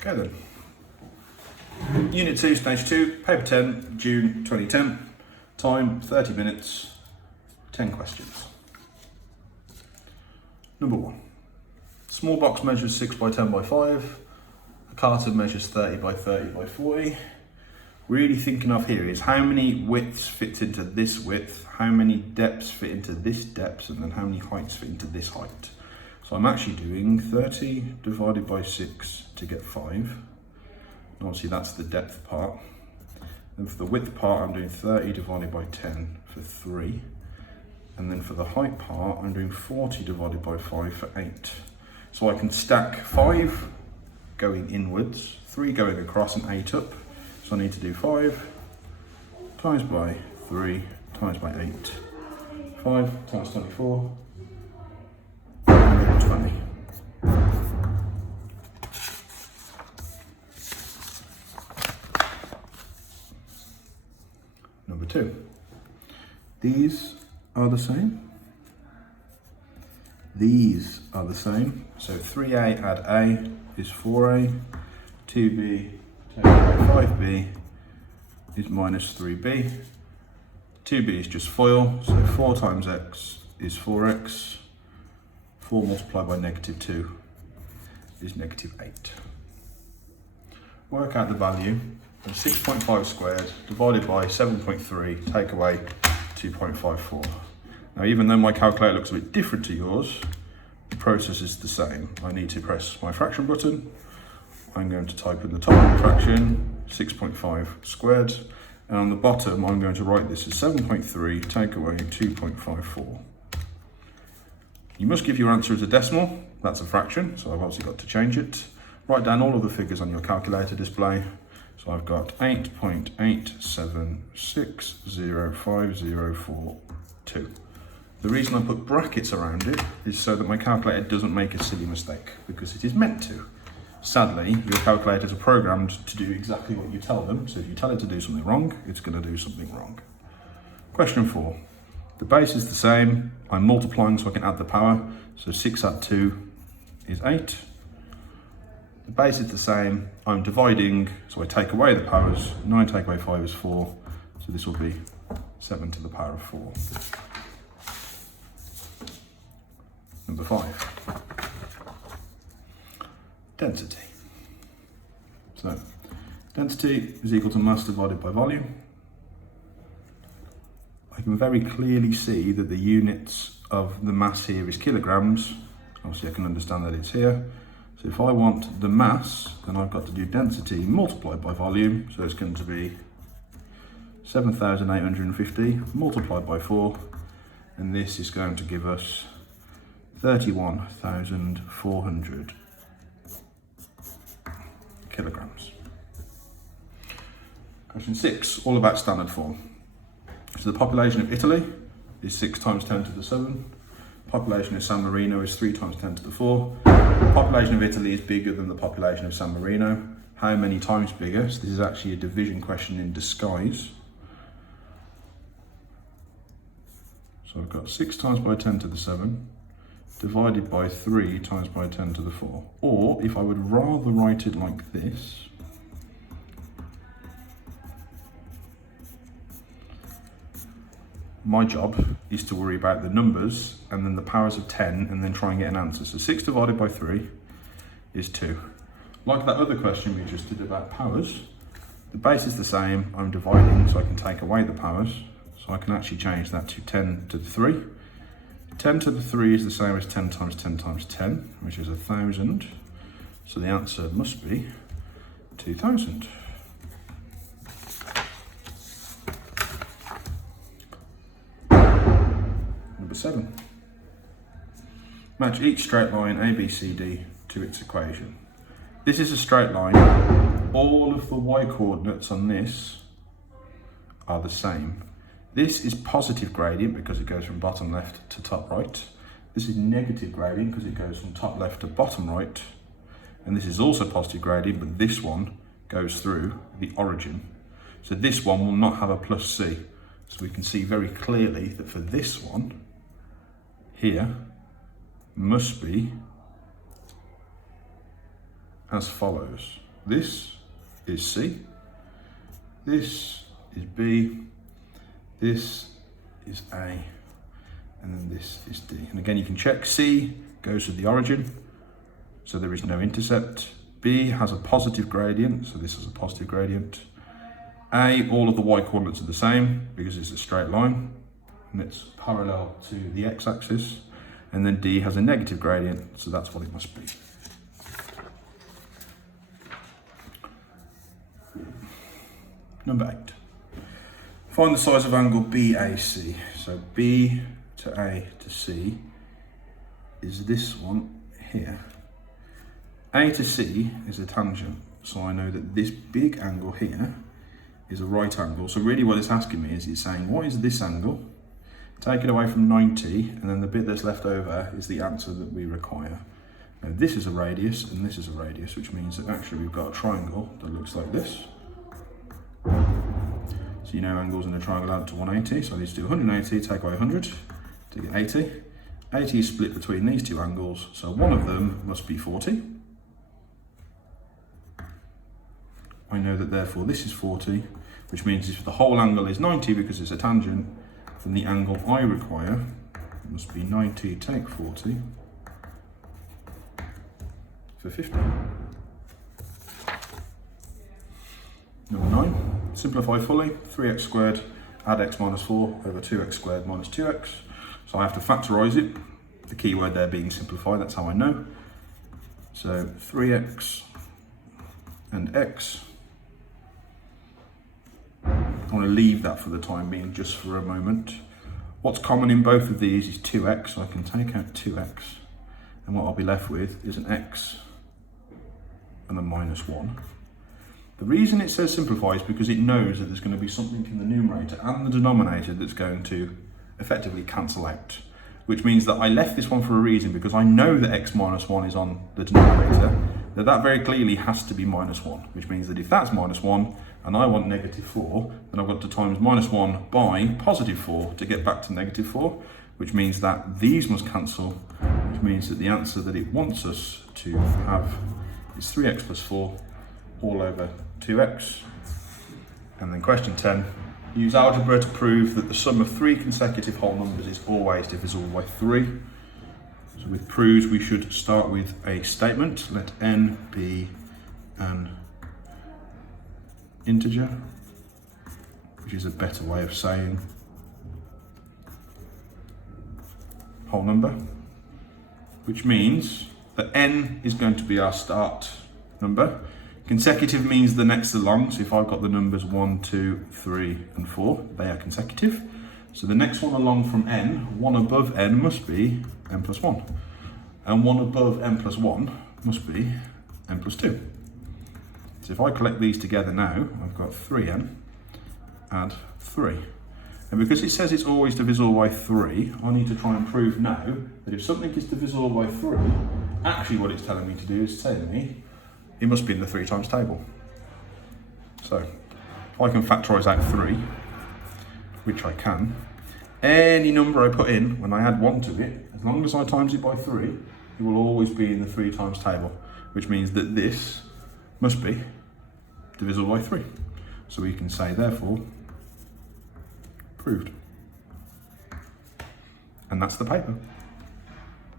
Okay then. Unit 2, Stage 2, Paper 10, June 2010. Time 30 minutes, 10 questions. Number 1. Small box measures 6 by 10 by 5. A carton measures 30 by 30 by 40. Really thinking of here is how many widths fit into this width, how many depths fit into this depth, and then how many heights fit into this height. So I'm actually doing 30 divided by 6 to get 5. And obviously that's the depth part. Then for the width part, I'm doing 30 divided by 10 for 3. And then for the height part, I'm doing 40 divided by 5 for 8. So I can stack 5 going inwards, 3 going across, and 8 up. So I need to do 5 times by 3 times by 8. 5 times 24, 20. Number 2. These are the same. These are the same. So 3a add a is 4a. 2b taken by 5b is minus 3b. 2b is just FOIL, so 4 times x is 4x. 4 multiplied by negative 2 is negative 8. Work out the value of 6.5 squared divided by 7.3, take away 2.54. Now, even though my calculator looks a bit different to yours, the process is the same. I need to press my fraction button. I'm going to type in the top of the fraction, 6.5 squared, and on the bottom, I'm going to write this as 7.3, take away 2.54. You must give your answer as a decimal. That's a fraction, so I've obviously got to change it. Write down all of the figures on your calculator display. So I've got 8.8760504.2. The reason I put brackets around it is so that my calculator doesn't make a silly mistake, because it is meant to. Sadly, your calculators are programmed to do exactly what you tell them, so if you tell it to do something wrong, it's going to do something wrong. Question 4. The base is the same. I'm multiplying so I can add the power, so 6 add 2 is 8. The base is the same. I'm dividing, so I take away the powers. 9 take away 5 is 4, so this will be 7 to the power of 4. Number 5. Density. So, density is equal to mass divided by volume. I can very clearly see that the units of the mass here is kilograms. Obviously I can understand that it's here. So if I want the mass, then I've got to do density multiplied by volume. So it's going to be 7,850 multiplied by 4. And this is going to give us 31,400 kilograms. Question 6, all about standard form. So the population of Italy is 6 times 10 to the 7. Population of San Marino is 3 times 10 to the 4. The population of Italy is bigger than the population of San Marino. How many times bigger? So this is actually a division question in disguise. So I've got 6 times by 10 to the 7 divided by 3 times by 10 to the 4. Or if I would rather write it like this, my job is to worry about the numbers and then the powers of 10 and then try and get an answer. So 6 divided by 3 is 2. Like that other question we just did about powers, the base is the same. I'm dividing so I can take away the powers. So I can actually change that to 10 to the 3. 10 to the 3 is the same as 10 times 10 times 10, which is 1,000. So the answer must be 2,000. Number 7. Match each straight line ABCD to its equation. This is a straight line. All of the y coordinates on this are the same. This is positive gradient because it goes from bottom left to top right. This is negative gradient because it goes from top left to bottom right. And this is also positive gradient, but this one goes through the origin. So this one will not have a plus c. So we can see very clearly that for this one here must be as follows. this is C, this is B, this is A, and then this is D. And again, you can check C goes to the origin, so there is no intercept. B has a positive gradient, so this is a positive gradient. A, all of the y coordinates are the same because it's a straight line and it's parallel to the x-axis. And then D has a negative gradient, so that's what it must be. Number 8. Find the size of angle BAC. So B to A to C is this one here. A to C is a tangent, so I know that this big angle here is a right angle. So really what it's asking me is it's saying, what is this angle? Take it away from 90, and then the bit that's left over is the answer that we require. Now this is a radius, and this is a radius, which means that actually we've got a triangle that looks like this. So you know angles in a triangle add to 180, so I need to do 180, take away 100 to get 80. 80 is split between these two angles, so one of them must be 40. I know that therefore this is 40, which means if the whole angle is 90 because it's a tangent, then the angle I require must be 90 take 40 for 50. Number 9, simplify fully. 3x squared add x minus 4 over 2x squared minus 2x. So I have to factorise it, the key word there being simplify, that's how I know. So 3x and x. I want to leave that for the time being, just for a moment. What's common in both of these is 2x, so I can take out 2x. And what I'll be left with is an x and a minus 1. The reason it says simplify is because it knows that there's going to be something in the numerator and the denominator that's going to effectively cancel out. Which means that I left this one for a reason, because I know that x minus 1 is on the denominator, that very clearly has to be minus 1, which means that if that's minus 1 and I want negative 4, then I've got to times minus 1 by positive 4 to get back to negative 4, which means that these must cancel, which means that the answer that it wants us to have is 3x plus 4 all over 2x. And then question 10, use algebra to prove that the sum of 3 consecutive whole numbers is always divisible by 3. So with proofs, we should start with a statement. Let n be an integer, which is a better way of saying whole number, which means that n is going to be our start number. Consecutive means the next along, so if I've got the numbers 1, 2, 3 and 4, they are consecutive. So the next one along from n, one above n must be n plus 1. And one above n plus 1 must be n plus 2. So if I collect these together now, I've got 3n add 3. And because it says it's always divisible by 3, I need to try and prove now that if something is divisible by 3, actually what it's telling me to do is telling me it must be in the 3 times table. So if I can factorise out 3, which I can, any number I put in, when I add 1 to it, as long as I times it by 3, it will always be in the 3 times table, which means that this must be divisible by 3. So we can say, therefore, proved. And that's the paper.